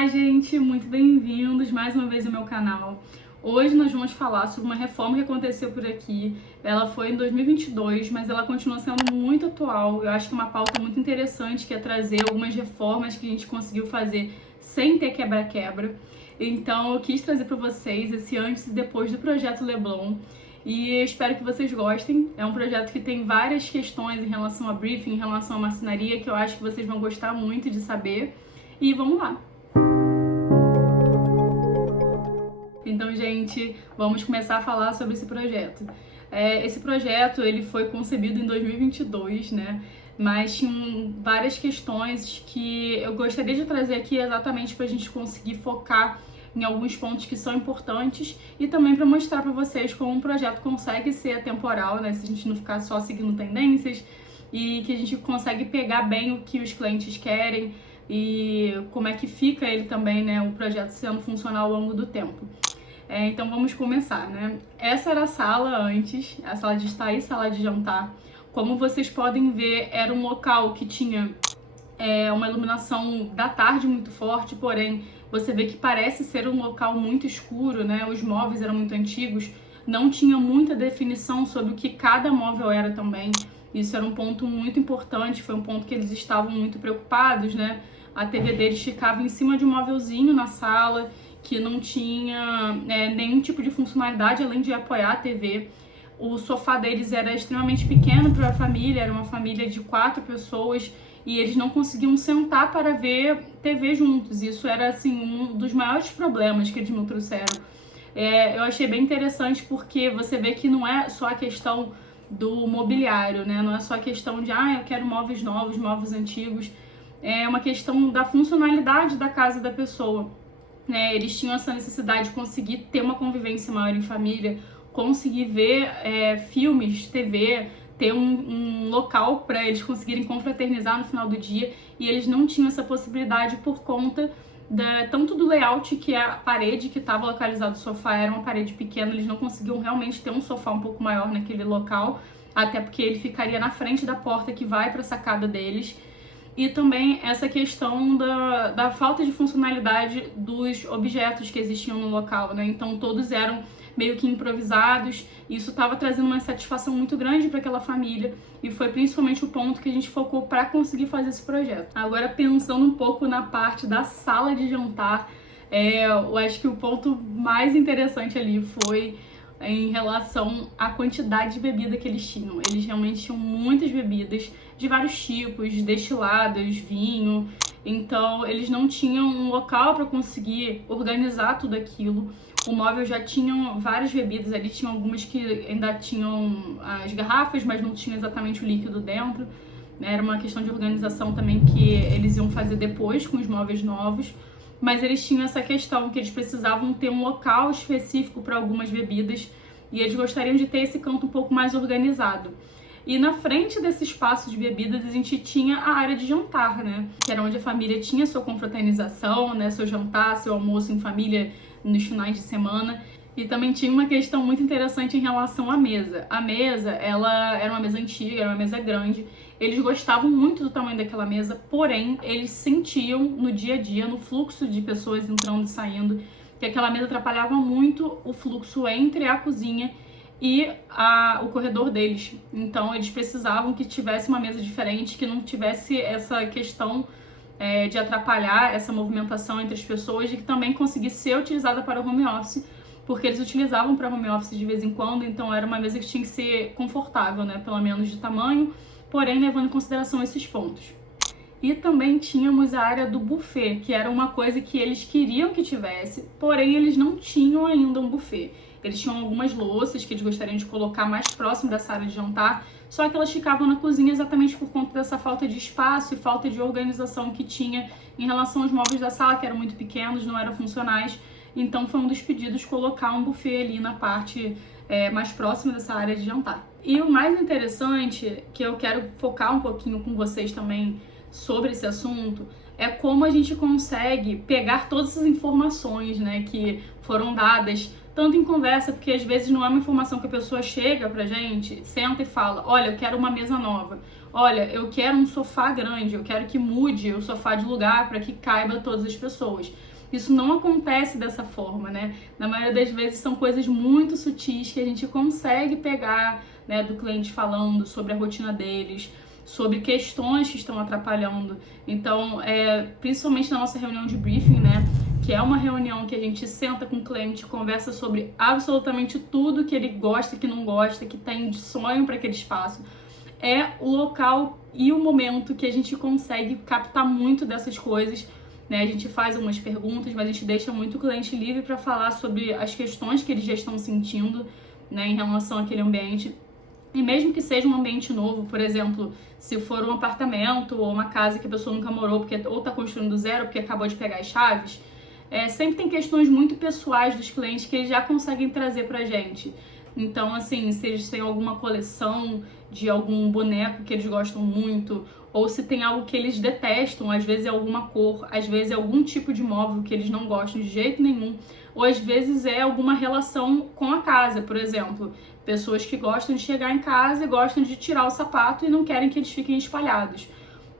Olá, gente! Muito bem-vindos mais uma vez ao meu canal. Hoje nós vamos falar sobre uma reforma que aconteceu por aqui. Ela foi em 2022, mas ela continua sendo muito atual. Eu acho que é uma pauta muito interessante, que é trazer algumas reformas que a gente conseguiu fazer sem ter quebra-quebra. Então eu quis trazer para vocês esse antes e depois do projeto Leblon. E eu espero que vocês gostem. É um projeto que tem várias questões em relação a briefing, em relação à marcenaria, que eu acho que vocês vão gostar muito de saber. E vamos lá! Então, gente, vamos começar a falar sobre esse projeto. Esse projeto ele foi concebido em 2022, né? Mas tinham várias questões que eu gostaria de trazer aqui exatamente para a gente conseguir focar em alguns pontos que são importantes e também para mostrar para vocês como um projeto consegue ser atemporal, né? Se a gente não ficar só seguindo tendências, e que a gente consegue pegar bem o que os clientes querem e como é que fica ele também, né? O projeto sendo funcional ao longo do tempo. Então vamos começar, né? Essa era a sala antes, a sala de estar e sala de jantar. Como vocês podem ver, era um local que tinha uma iluminação da tarde muito forte, porém você vê que parece ser um local muito escuro, né? Os móveis eram muito antigos, não tinha muita definição sobre o que cada móvel era também. Isso era um ponto muito importante, foi um ponto que eles estavam muito preocupados, né? A TV deles ficava em cima de um móvelzinho na sala, que não tinha nenhum tipo de funcionalidade além de apoiar a TV. O sofá deles era extremamente pequeno para a família, era uma família de 4 pessoas e eles não conseguiam sentar para ver TV juntos. Isso era assim um dos maiores problemas que eles me trouxeram. Eu achei bem interessante porque você vê que não é só a questão do mobiliário, né? Não é só a questão de eu quero móveis novos, móveis antigos. É uma questão da funcionalidade da casa da pessoa. Eles tinham essa necessidade de conseguir ter uma convivência maior em família, conseguir ver filmes, TV, ter um local para eles conseguirem confraternizar no final do dia, e eles não tinham essa possibilidade por conta tanto do layout, que a parede que estava localizado o sofá era uma parede pequena, eles não conseguiam realmente ter um sofá um pouco maior naquele local, até porque ele ficaria na frente da porta que vai para a sacada deles. E também essa questão da falta de funcionalidade dos objetos que existiam no local, né? Então todos eram meio que improvisados, e isso estava trazendo uma insatisfação muito grande para aquela família, e foi principalmente o ponto que a gente focou para conseguir fazer esse projeto. Agora, pensando um pouco na parte da sala de jantar, eu acho que o ponto mais interessante ali foi em relação à quantidade de bebida que eles tinham. Eles realmente tinham muitas bebidas de vários tipos, destilados, vinho. Então eles não tinham um local para conseguir organizar tudo aquilo. O móvel já tinha várias bebidas ali, tinham algumas que ainda tinham as garrafas, mas não tinha exatamente o líquido dentro. Era uma questão de organização também que eles iam fazer depois com os móveis novos. Mas eles tinham essa questão que eles precisavam ter um local específico para algumas bebidas e eles gostariam de ter esse canto um pouco mais organizado. E na frente desse espaço de bebidas a gente tinha a área de jantar, né? Que era onde a família tinha sua confraternização, né? Seu jantar, seu almoço em família nos finais de semana. E também tinha uma questão muito interessante em relação à mesa. A mesa, ela era uma mesa antiga, era uma mesa grande. Eles gostavam muito do tamanho daquela mesa, porém, eles sentiam no dia a dia, no fluxo de pessoas entrando e saindo, que aquela mesa atrapalhava muito o fluxo entre a cozinha e o corredor deles. Então, eles precisavam que tivesse uma mesa diferente, que não tivesse essa questão de atrapalhar essa movimentação entre as pessoas e que também conseguisse ser utilizada para o home office, porque eles utilizavam para home office de vez em quando, então era uma mesa que tinha que ser confortável, né, pelo menos de tamanho, porém levando em consideração esses pontos. E também tínhamos a área do buffet, que era uma coisa que eles queriam que tivesse, porém eles não tinham ainda um buffet. Eles tinham algumas louças que eles gostariam de colocar mais próximo dessa área de jantar, só que elas ficavam na cozinha exatamente por conta dessa falta de espaço e falta de organização que tinha em relação aos móveis da sala, que eram muito pequenos, não eram funcionais. Então foi um dos pedidos colocar um buffet ali na parte mais próxima dessa área de jantar. E o mais interessante, que eu quero focar um pouquinho com vocês também sobre esse assunto, é como a gente consegue pegar todas essas informações, né, que foram dadas tanto em conversa, porque às vezes não é uma informação que a pessoa chega pra gente, senta e fala, olha, eu quero uma mesa nova. olha, eu quero um sofá grande, eu quero que mude o sofá de lugar para que caiba todas as pessoas. Isso não acontece dessa forma, né? Na maioria das vezes são coisas muito sutis que a gente consegue pegar, né, do cliente falando sobre a rotina deles, sobre questões que estão atrapalhando. Então, principalmente na nossa reunião de briefing, né, que é uma reunião que a gente senta com o cliente, conversa sobre absolutamente tudo que ele gosta, que não gosta, que tem de sonho para aquele espaço. É o local e o momento que a gente consegue captar muito dessas coisas, né? A gente faz algumas perguntas, mas a gente deixa muito o cliente livre para falar sobre as questões que eles já estão sentindo, né, em relação àquele ambiente. E mesmo que seja um ambiente novo, por exemplo, se for um apartamento ou uma casa que a pessoa nunca morou, porque ou está construindo do zero, porque acabou de pegar as chaves, sempre tem questões muito pessoais dos clientes que eles já conseguem trazer pra gente. Então, assim, se eles têm alguma coleção de algum boneco que eles gostam muito, ou se tem algo que eles detestam, às vezes é alguma cor, às vezes é algum tipo de móvel que eles não gostam de jeito nenhum, ou às vezes é alguma relação com a casa, por exemplo. Pessoas que gostam de chegar em casa e gostam de tirar o sapato e não querem que eles fiquem espalhados.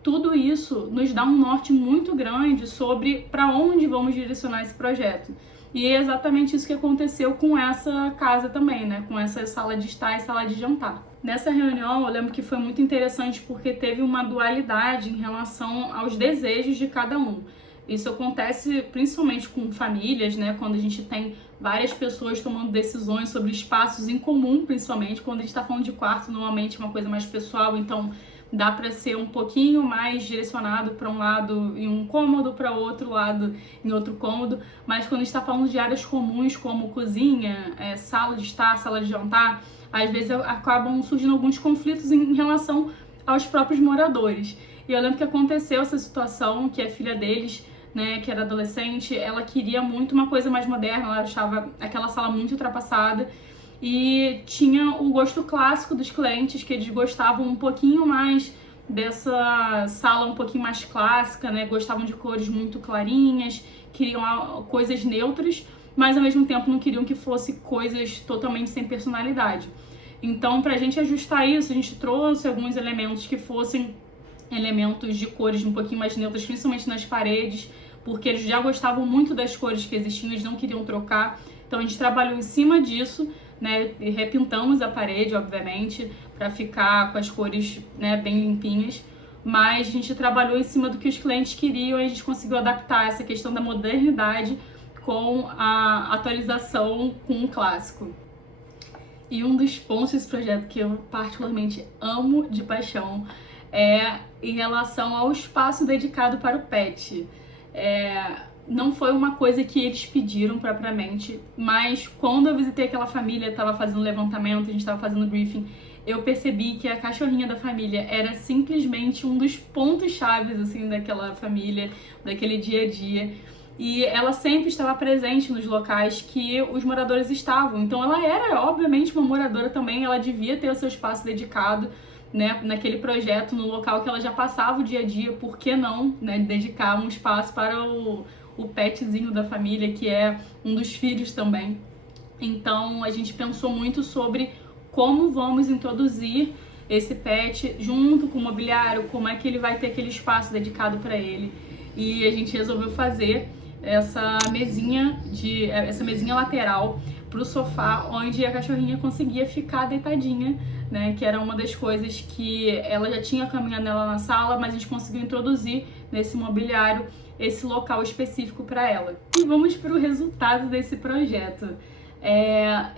Tudo isso nos dá um norte muito grande sobre para onde vamos direcionar esse projeto. E é exatamente isso que aconteceu com essa casa também, né? Com essa sala de estar e sala de jantar. Nessa reunião, eu lembro que foi muito interessante porque teve uma dualidade em relação aos desejos de cada um. Isso acontece principalmente com famílias, né? Quando a gente tem várias pessoas tomando decisões sobre espaços em comum, principalmente. Quando a gente está falando de quarto, normalmente é uma coisa mais pessoal, então dá para ser um pouquinho mais direcionado para um lado em um cômodo, para outro lado em outro cômodo, mas quando a gente está falando de áreas comuns como cozinha, sala de estar, sala de jantar, às vezes acabam surgindo alguns conflitos em relação aos próprios moradores. E eu lembro que aconteceu essa situação, que a filha deles, né, que era adolescente, ela queria muito uma coisa mais moderna, ela achava aquela sala muito ultrapassada, e tinha o gosto clássico dos clientes, que eles gostavam um pouquinho mais dessa sala um pouquinho mais clássica, né? Gostavam de cores muito clarinhas, queriam coisas neutras, mas ao mesmo tempo não queriam que fosse coisas totalmente sem personalidade. Então, pra gente ajustar isso, a gente trouxe alguns elementos que fossem elementos de cores um pouquinho mais neutras, principalmente nas paredes, porque eles já gostavam muito das cores que existiam, eles não queriam trocar. Então a gente trabalhou em cima disso, né, e repintamos a parede, obviamente, para ficar com as cores, né, bem limpinhas, mas a gente trabalhou em cima do que os clientes queriam e a gente conseguiu adaptar essa questão da modernidade com a atualização com o clássico. E um dos pontos desse projeto que eu particularmente amo de paixão é em relação ao espaço dedicado para o pet. Não foi uma coisa que eles pediram propriamente, mas quando eu visitei aquela família, estava fazendo levantamento, a gente estava fazendo briefing, eu percebi que a cachorrinha da família era simplesmente um dos pontos chaves assim daquela família, daquele dia a dia. E ela sempre estava presente nos locais que os moradores estavam. Então ela era, obviamente, uma moradora também, ela devia ter o seu espaço dedicado, né, naquele projeto, no local que ela já passava o dia a dia. Por que não, né, dedicar um espaço para o petzinho da família, que é um dos filhos também. Então a gente pensou muito sobre como vamos introduzir esse pet junto com o mobiliário, como é que ele vai ter aquele espaço dedicado para ele. E a gente resolveu fazer essa mesinha lateral para o sofá, onde a cachorrinha conseguia ficar deitadinha, né, que era uma das coisas que ela já tinha a caminha dela na sala, mas a gente conseguiu introduzir nesse mobiliário esse local específico para ela. E vamos para o resultado desse projeto.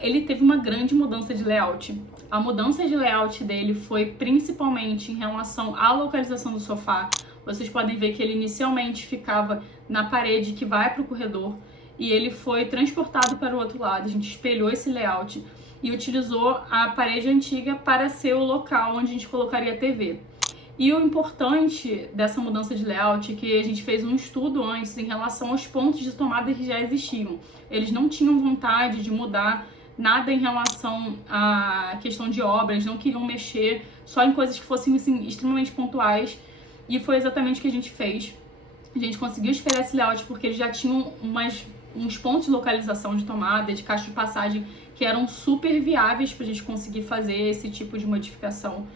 Ele teve uma grande mudança de layout. A mudança de layout dele foi principalmente em relação à localização do sofá. Vocês podem ver que ele inicialmente ficava na parede que vai para o corredor e ele foi transportado para o outro lado. A gente espelhou esse layout e utilizou a parede antiga para ser o local onde a gente colocaria a TV. E o importante dessa mudança de layout é que a gente fez um estudo antes em relação aos pontos de tomada que já existiam. Eles não tinham vontade de mudar nada em relação à questão de obras, não queriam mexer só em coisas que fossem assim, extremamente pontuais. E foi exatamente o que a gente fez. A gente conseguiu espelhar esse layout porque eles já tinham uns pontos de localização de tomada, de caixa de passagem, que eram super viáveis para a gente conseguir fazer esse tipo de modificação.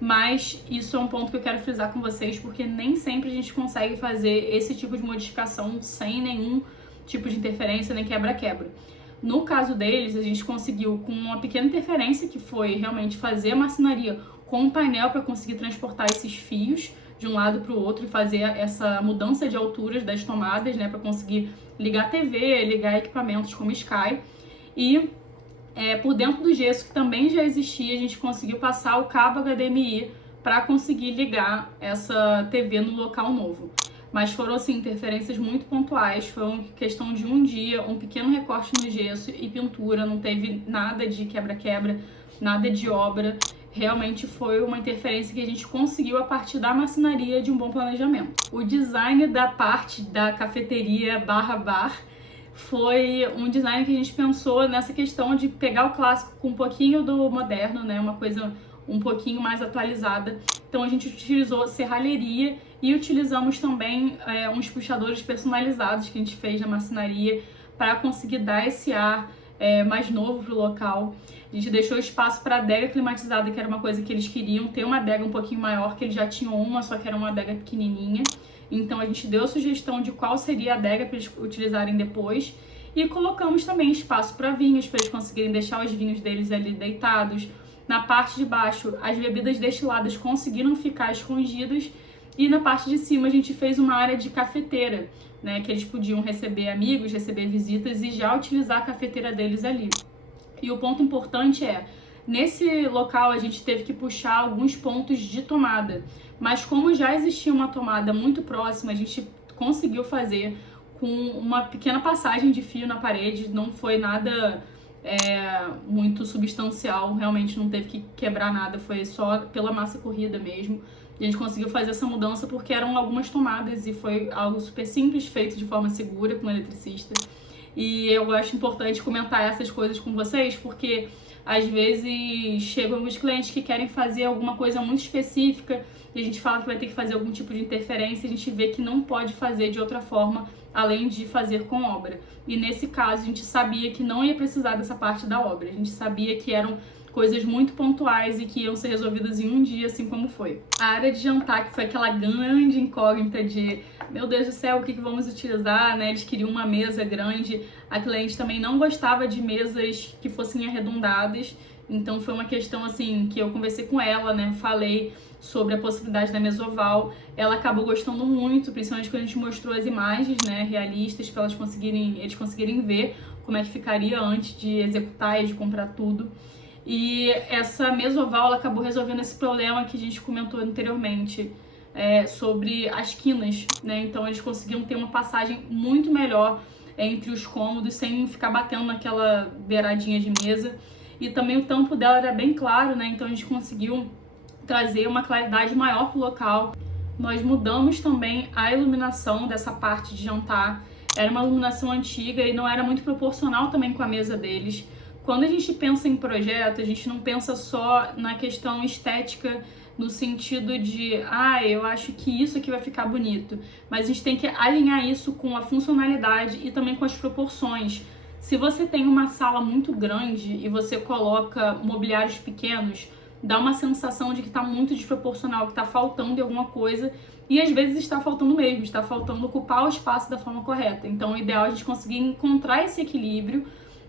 mas isso é um ponto que eu quero frisar com vocês, porque nem sempre a gente consegue fazer esse tipo de modificação sem nenhum tipo de interferência, nem quebra-quebra. No caso deles, a gente conseguiu com uma pequena interferência, que foi realmente fazer a marcenaria com um painel para conseguir transportar esses fios de um lado para o outro e fazer essa mudança de alturas das tomadas, né, para conseguir ligar TV, ligar equipamentos como Sky. E por dentro do gesso, que também já existia, a gente conseguiu passar o cabo HDMI para conseguir ligar essa TV no local novo. Mas foram, assim, interferências muito pontuais, foi uma questão de um dia, um pequeno recorte no gesso e pintura, não teve nada de quebra-quebra, nada de obra. Realmente foi uma interferência que a gente conseguiu a partir da marcenaria, de um bom planejamento. O design da parte da cafeteria /bar foi um design que a gente pensou nessa questão de pegar o clássico com um pouquinho do moderno, né? Uma coisa um pouquinho mais atualizada. Então a gente utilizou serralheria e utilizamos também uns puxadores personalizados que a gente fez na marcenaria para conseguir dar esse ar mais novo pro local. A gente deixou espaço para adega climatizada, que era uma coisa que eles queriam, ter uma adega um pouquinho maior, que eles já tinham uma, só que era uma adega pequenininha. Então a gente deu a sugestão de qual seria a adega para eles utilizarem depois e colocamos também espaço para vinhos, para eles conseguirem deixar os vinhos deles ali deitados. Na parte de baixo, as bebidas destiladas conseguiram ficar escondidas e na parte de cima a gente fez uma área de cafeteira, né, que eles podiam receber amigos, receber visitas e já utilizar a cafeteira deles ali. E o ponto importante nesse local a gente teve que puxar alguns pontos de tomada, mas como já existia uma tomada muito próxima, a gente conseguiu fazer com uma pequena passagem de fio na parede, não foi nada muito substancial, realmente não teve que quebrar nada, foi só pela massa corrida mesmo. A gente conseguiu fazer essa mudança porque eram algumas tomadas e foi algo super simples, feito de forma segura com o eletricista. E eu acho importante comentar essas coisas com vocês, porque às vezes chegam alguns clientes que querem fazer alguma coisa muito específica e a gente fala que vai ter que fazer algum tipo de interferência e a gente vê que não pode fazer de outra forma, além de fazer com obra. E nesse caso a gente sabia que não ia precisar dessa parte da obra, a gente sabia que eram coisas muito pontuais e que iam ser resolvidas em um dia, assim como foi. A área de jantar, que foi aquela grande incógnita de, meu Deus do céu, o que vamos utilizar, né? Eles queriam uma mesa grande, a cliente também não gostava de mesas que fossem arredondadas, então foi uma questão, assim, que eu conversei com ela, né? Falei sobre a possibilidade da mesa oval, ela acabou gostando muito, principalmente quando a gente mostrou as imagens, né, realistas, para eles conseguirem ver como é que ficaria antes de executar e de comprar tudo. E essa mesa oval ela acabou resolvendo esse problema que a gente comentou anteriormente sobre as quinas, né? Então eles conseguiam ter uma passagem muito melhor entre os cômodos sem ficar batendo naquela beiradinha de mesa. E também o tampo dela era bem claro, né? Então a gente conseguiu trazer uma claridade maior pro local. Nós mudamos também a iluminação dessa parte de jantar. Era uma iluminação antiga e não era muito proporcional também com a mesa deles. Quando a gente pensa em projeto, a gente não pensa só na questão estética, no sentido de, eu acho que isso aqui vai ficar bonito. Mas a gente tem que alinhar isso com a funcionalidade e também com as proporções. Se você tem uma sala muito grande e você coloca mobiliários pequenos, dá uma sensação de que está muito desproporcional, que está faltando alguma coisa. E às vezes está faltando mesmo, está faltando ocupar o espaço da forma correta. Então o ideal é a gente conseguir encontrar esse equilíbrio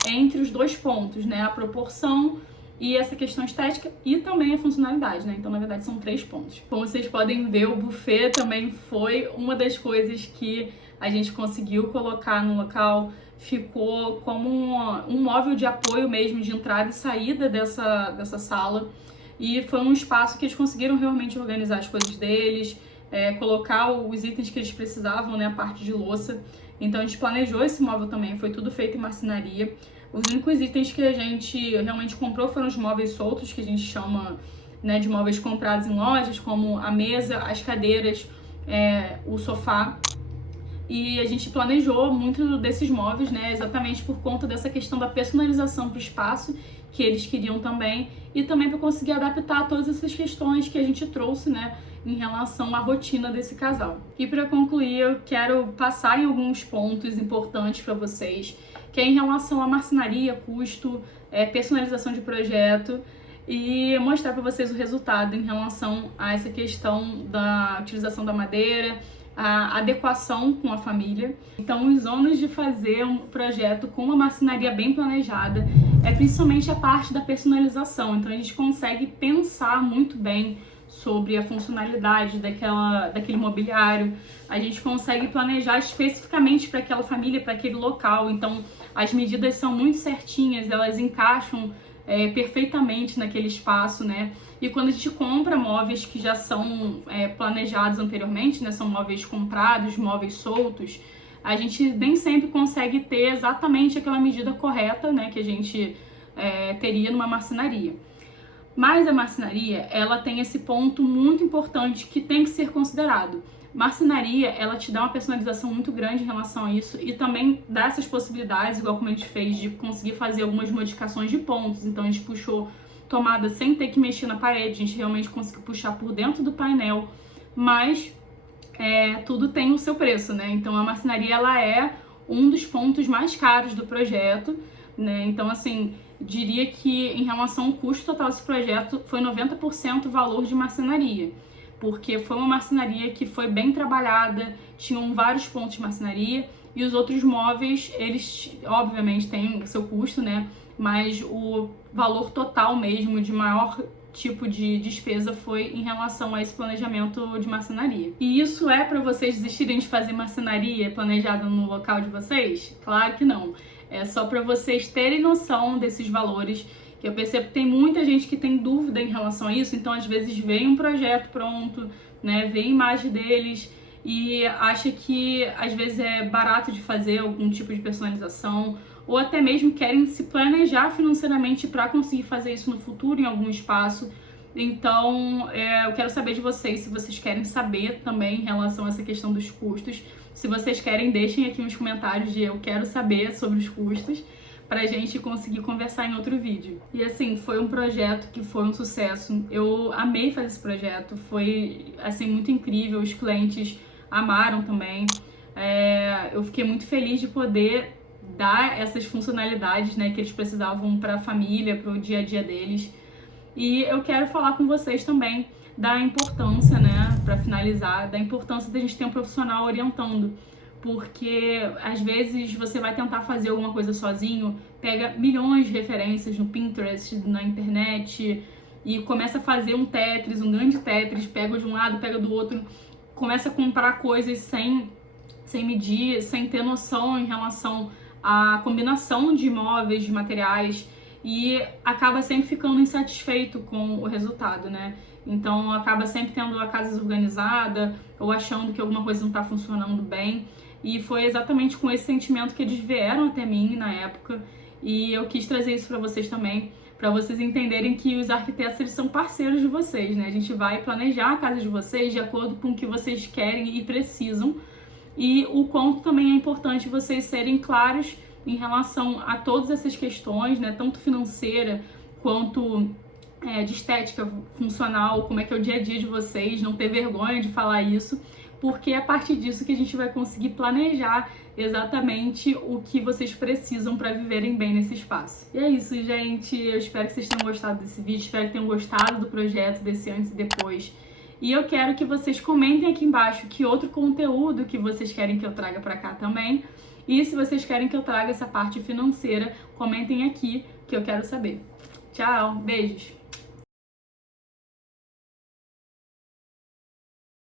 entre os dois pontos, né? A proporção e essa questão estética e também a funcionalidade, né? Então, na verdade, são 3 pontos. Como vocês podem ver, o buffet também foi uma das coisas que a gente conseguiu colocar no local. Ficou como um móvel de apoio mesmo, de entrada e saída dessa sala. E foi um espaço que eles conseguiram realmente organizar as coisas deles, colocar os itens que eles precisavam, né? A parte de louça. Então, a gente planejou esse móvel também, foi tudo feito em marcenaria. Os únicos itens que a gente realmente comprou foram os móveis soltos, que a gente chama, né, de móveis comprados em lojas, como a mesa, as cadeiras, o sofá. E a gente planejou muito desses móveis, né, exatamente por conta dessa questão da personalização para o espaço, que eles queriam também, e também para conseguir adaptar a todas essas questões que a gente trouxe, né, em relação à rotina desse casal. E para concluir, eu quero passar em alguns pontos importantes para vocês, que é em relação à marcenaria, custo, personalização de projeto. e mostrar para vocês o resultado em relação a essa questão da utilização da madeira, a adequação com a família. Então, os ônus de fazer um projeto com uma marcenaria bem planejada é principalmente a parte da personalização. Então, a gente consegue pensar muito bem sobre a funcionalidade daquele mobiliário, a gente consegue planejar especificamente para aquela família, para aquele local. Então, as medidas são muito certinhas, elas encaixam perfeitamente naquele espaço, né? E quando a gente compra móveis que já são planejados anteriormente, né? São móveis comprados, móveis soltos, a gente nem sempre consegue ter exatamente aquela medida correta, né? Que a gente teria numa marcenaria. Mas a marcenaria, ela tem esse ponto muito importante que tem que ser considerado. Marcenaria, ela te dá uma personalização muito grande em relação a isso e também dá essas possibilidades, igual como a gente fez, de conseguir fazer algumas modificações de pontos. Então a gente puxou tomada sem ter que mexer na parede, a gente realmente conseguiu puxar por dentro do painel, mas tudo tem o seu preço, né? Então a marcenaria, ela é um dos pontos mais caros do projeto, né? Então, assim, diria que em relação ao custo total desse projeto foi 90% o valor de marcenaria, porque foi uma marcenaria que foi bem trabalhada, tinham vários pontos de marcenaria, e os outros móveis, eles obviamente têm o seu custo, né? Mas o valor total mesmo de maior tipo de despesa foi em relação a esse planejamento de marcenaria. E isso é para vocês desistirem de fazer marcenaria planejada no local de vocês? Claro que não. É só para vocês terem noção desses valores, que eu percebo que tem muita gente que tem dúvida em relação a isso, então às vezes vem um projeto pronto, né, vê a imagem deles e acha que às vezes é barato de fazer algum tipo de personalização, ou até mesmo querem se planejar financeiramente para conseguir fazer isso no futuro em algum espaço. Então, eu quero saber de vocês, se vocês querem saber também em relação a essa questão dos custos. Se vocês querem, deixem aqui nos comentários de eu quero saber sobre os custos, pra gente conseguir conversar em outro vídeo. E assim, foi um projeto que foi um sucesso. Eu amei fazer esse projeto, foi assim muito incrível, os clientes amaram também. Eu fiquei muito feliz de poder dar essas funcionalidades, né, que eles precisavam para a família, para o dia a dia deles. E eu quero falar com vocês também da importância, né, para finalizar, da importância da gente ter um profissional orientando, porque às vezes você vai tentar fazer alguma coisa sozinho, pega milhões de referências no Pinterest, na internet, e começa a fazer um Tetris, um grande Tetris, pega de um lado, pega do outro, começa a comprar coisas sem medir, sem ter noção em relação à combinação de móveis, de materiais, e acaba sempre ficando insatisfeito com o resultado, né? Então acaba sempre tendo a casa desorganizada ou achando que alguma coisa não está funcionando bem. E foi exatamente com esse sentimento que eles vieram até mim na época, e eu quis trazer isso para vocês também, para vocês entenderem que os arquitetos, eles são parceiros de vocês, né? A gente vai planejar a casa de vocês de acordo com o que vocês querem e precisam, e o quanto também é importante vocês serem claros em relação a todas essas questões, né? Tanto financeira quanto de estética funcional, como é que é o dia a dia de vocês, não ter vergonha de falar isso, porque é a partir disso que a gente vai conseguir planejar exatamente o que vocês precisam para viverem bem nesse espaço. E é isso, gente. Eu espero que vocês tenham gostado desse vídeo, espero que tenham gostado do projeto, desse antes e depois. E eu quero que vocês comentem aqui embaixo que outro conteúdo que vocês querem que eu traga para cá também. E se vocês querem que eu traga essa parte financeira, comentem aqui que eu quero saber. Tchau, beijos!